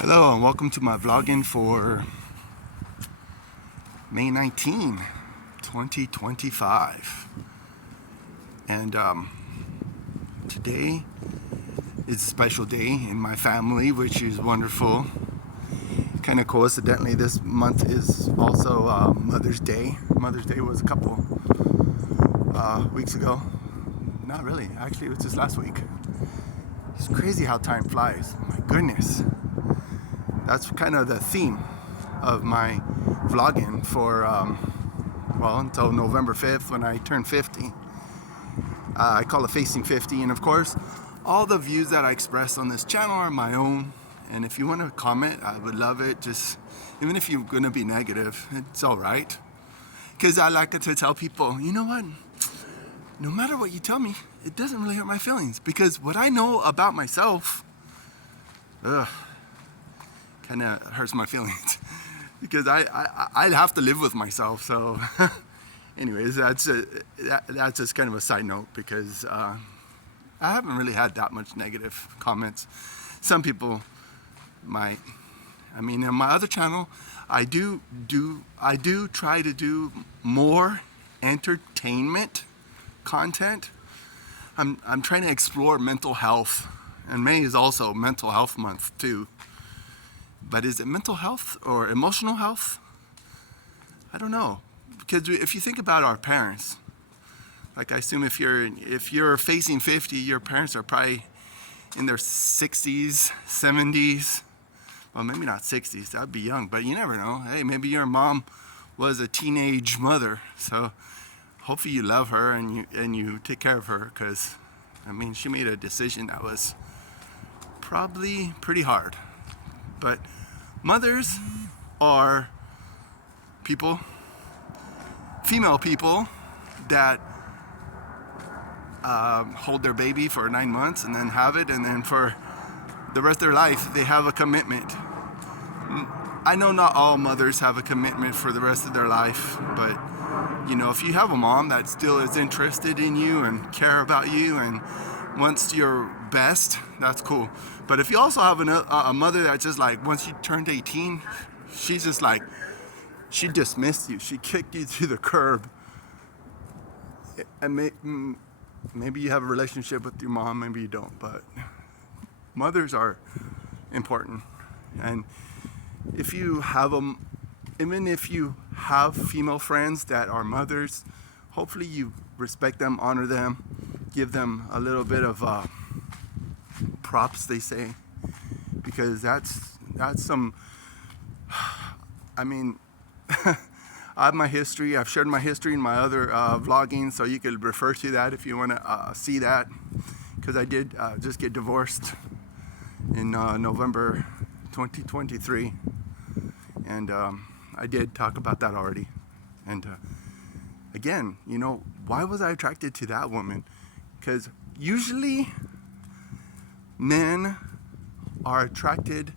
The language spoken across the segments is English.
Hello and welcome to my vlogging for May 19, 2025. And today is a special day in my family, which is wonderful. Kind of coincidentally, this month is also Mother's Day. Mother's Day was a couple weeks ago. Not really, actually it was just last week. It's crazy how time flies, my goodness. That's kind of the theme of my vlogging for, until November 5th when I turn 50. I call it Facing 50, and of course, all the views that I express on this channel are my own. And if you want to comment, I would love it. Just, even if you're going to be negative, it's all right. Because I like to tell people, you know what? No matter what you tell me, it doesn't really hurt my feelings. Because what I know about myself, kind of hurts my feelings because I'd have to live with myself. So anyways, that's just kind of a side note because I haven't really had that much negative comments. Some people might. I mean, on my other channel, I do try to do more entertainment content. I'm trying to explore mental health, and May is also Mental Health Month too. But is it mental health or emotional health? I don't know. Because if you think about our parents, like I assume if you're facing 50, your parents are probably in their 60s, 70s. Well, maybe not 60s, that'd be young, but you never know. Hey, maybe your mom was a teenage mother, so hopefully you love her and you take care of her, because I mean, she made a decision that was probably pretty hard. But mothers are people, female people, that hold their baby for 9 months and then have it, and then for the rest of their life they have a commitment. I know not all mothers have a commitment for the rest of their life, but you know, if you have a mom that still is interested in you and care about you and wants your best, that's cool. But if you also have a mother that just like, once you turned 18, she's just like, she dismissed you, she kicked you to the curb. And maybe you have a relationship with your mom, maybe you don't, but mothers are important. And if you have them, even if you have female friends that are mothers, hopefully you respect them, honor them, give them a little bit of props, they say, because that's some, I mean, I have my history. I've shared my history in my other vlogging, so you could refer to that if you want to see that, because I did just get divorced in November 2023, and I did talk about that already. And again, you know, why was I attracted to that woman? Because usually men are attracted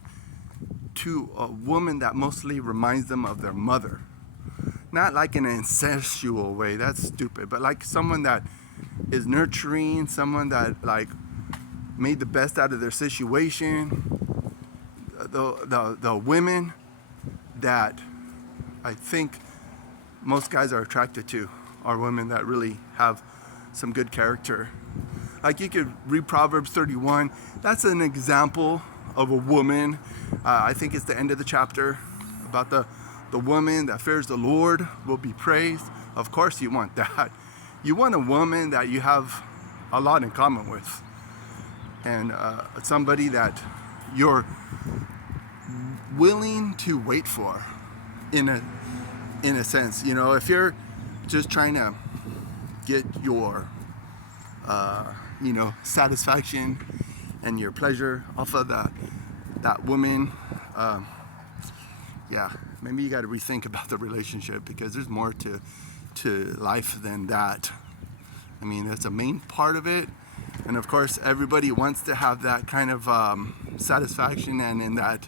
to a woman that mostly reminds them of their mother. Not like in an incestual way, that's stupid, but like someone that is nurturing, someone that like made the best out of their situation. The women that I think most guys are attracted to are women that really have some good character. Like you could read Proverbs 31. That's an example of a woman. I think it's the end of the chapter about the woman that fears the Lord will be praised. Of course you want that. You want a woman that you have a lot in common with, and somebody that you're willing to wait for, in a sense. You know, if you're just trying to get your satisfaction and your pleasure off of that woman, maybe you got to rethink about the relationship, because there's more to life than that. I mean, that's a main part of it, and of course everybody wants to have that kind of satisfaction, and in that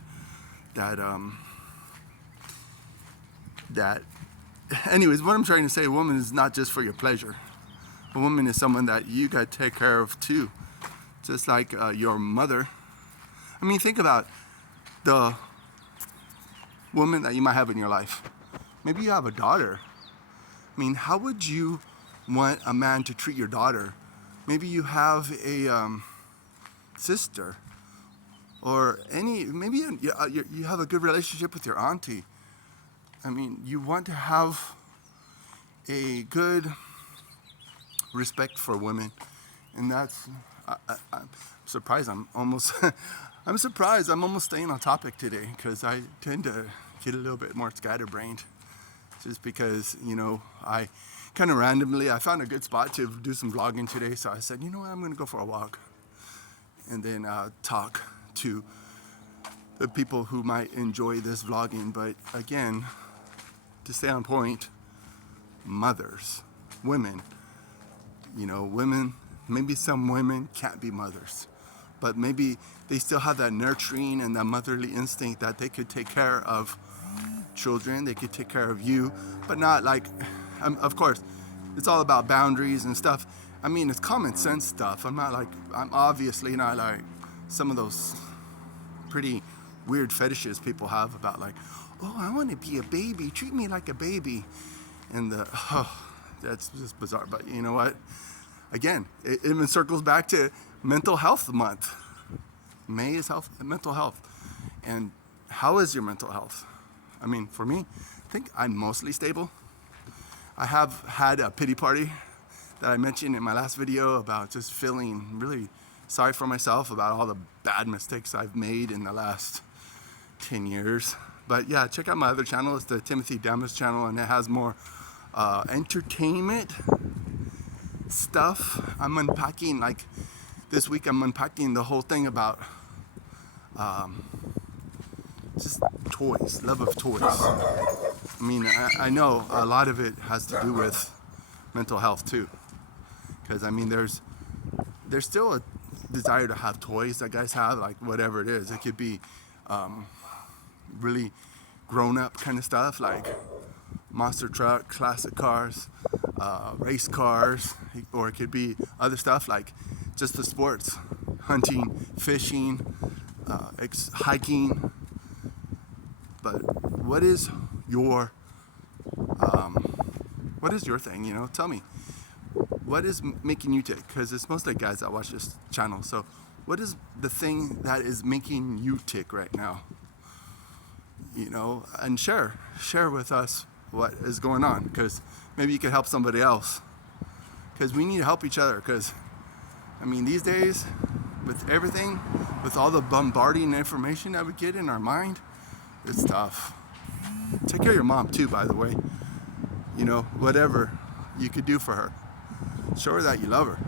anyways, what I'm trying to say, a woman is not just for your pleasure. A woman is someone that you got to take care of too, just like your mother. I mean, think about the woman that you might have in your life. Maybe you have a daughter. I mean, how would you want a man to treat your daughter? Maybe you have a sister, or maybe you have a good relationship with your auntie. I mean, you want to have a good respect for women, and that's. I'm surprised. I'm surprised. I'm almost staying on topic today because I tend to get a little bit more scatterbrained, just because I kind of randomly I found a good spot to do some vlogging today. So I said, you know what, I'm gonna go for a walk, and then talk to the people who might enjoy this vlogging. But again, to stay on point, mothers, women, women, maybe some women can't be mothers, but maybe they still have that nurturing and that motherly instinct that they could take care of children, they could take care of you, but not like, of course, it's all about boundaries and stuff. I mean, it's common sense stuff. I'm obviously not like some of those pretty weird fetishes people have about like, oh, I want to be a baby, treat me like a baby. And that's just bizarre. But you know what? Again, it even circles back to Mental Health Month. May is mental health. And how is your mental health? I mean, for me, I think I'm mostly stable. I have had a pity party that I mentioned in my last video about just feeling really sorry for myself about all the bad mistakes I've made in the last 10 years. But yeah, check out my other channel. It's the Timothy Damas channel, and it has more entertainment stuff. I'm unpacking, like this week I'm unpacking the whole thing about just toys, love of toys. I mean, I know a lot of it has to do with mental health too, because I mean there's still a desire to have toys that guys have, like whatever it is. It could be really grown-up kind of stuff like monster truck, classic cars, race cars, or it could be other stuff like just the sports, hunting, fishing, hiking. But what is your thing? Tell me, what is making you tick? Because it's mostly guys that watch this channel. So what is the thing that is making you tick right now? And share with us what is going on, because maybe you could help somebody else, because we need to help each other. Because I mean, these days, with everything, with all the bombarding information that we get in our mind, it's tough. Take care of your mom too, by the way. Whatever you could do for her, show her that you love her.